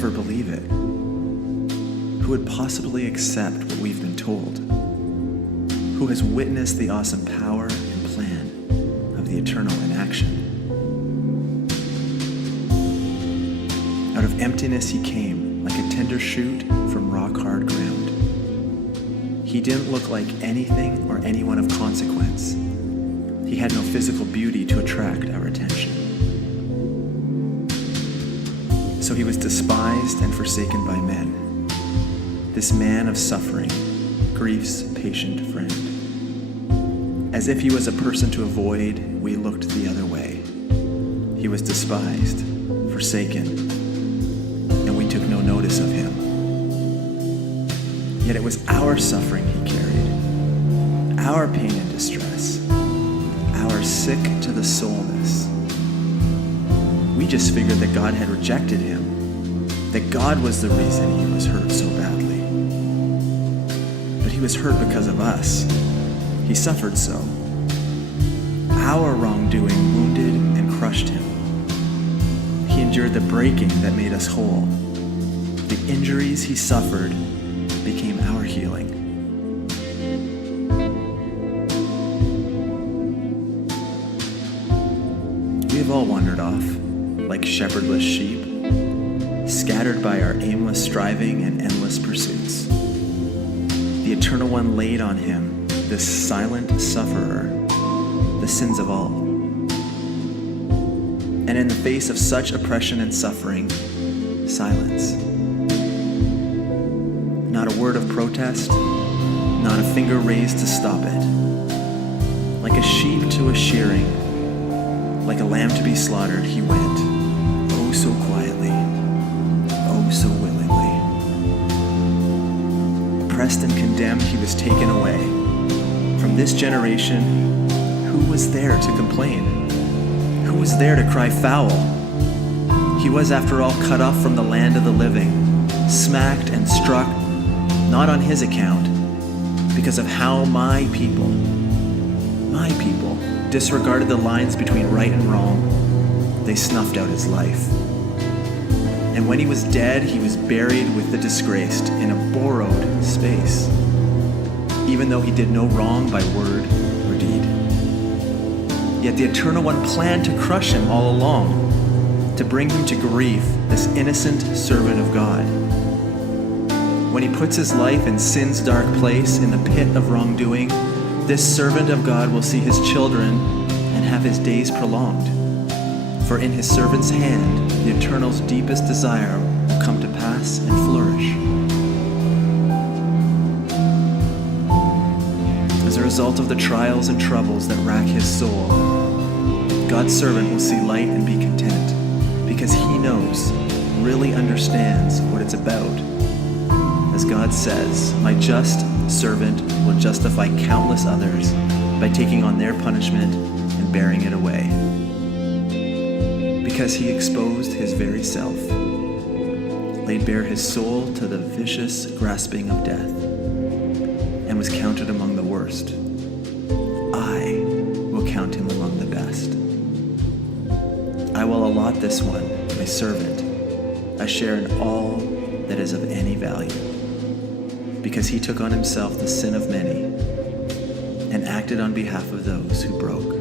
ever believe it? Who would possibly accept what we've been told? Who has witnessed the awesome power and plan of the eternal in action? Out of emptiness he came, like a tender shoot from rock-hard ground. He didn't look like anything or anyone of consequence. He had no physical beauty to attract our attention. So he was despised and forsaken by men, this man of suffering, grief's patient friend. As if he was a person to avoid, we looked the other way. He was despised, forsaken, and we took no notice of him. Yet it was our suffering he carried, our pain and distress, our sick to the soulness. We just figured that God had rejected him, that God was the reason he was hurt so badly. But he was hurt because of us. He suffered so. Our wrongdoing wounded and crushed him. He endured the breaking that made us whole. The injuries he suffered became our healing. We have all wandered off, like shepherdless sheep, scattered by our aimless striving and endless pursuits. The Eternal One laid on him, this silent sufferer, the sins of all. And in the face of such oppression and suffering, silence. Not a word of protest, not a finger raised to stop it. Like a sheep to a shearing, like a lamb to be slaughtered, he went, oh so quietly, oh so willingly. Oppressed and condemned, he was taken away. From this generation, who was there to complain? Who was there to cry foul? He was, after all, cut off from the land of the living, smacked and struck, not on his account, because of how my people, disregarded the lines between right and wrong. They snuffed out his life. And when he was dead, he was buried with the disgraced in a borrowed space, even though he did no wrong by word or deed. Yet the Eternal One planned to crush him all along, to bring him to grief, this innocent servant of God. When he puts his life in sin's dark place, in the pit of wrongdoing, this servant of God will see his children and have his days prolonged. For in his servant's hand, the Eternal's deepest desire will come to pass and flourish. As a result of the trials and troubles that rack his soul, God's servant will see light and be content, because he knows, really understands what it's about. As God says, my just servant will justify countless others by taking on their punishment and bearing it away. Because he exposed his very self, laid bare his soul to the vicious grasping of death, and was counted among the worst, I will count him among the best. I will allot this one, my servant, a share in all that is of any value, because he took on himself the sin of many and acted on behalf of those who broke.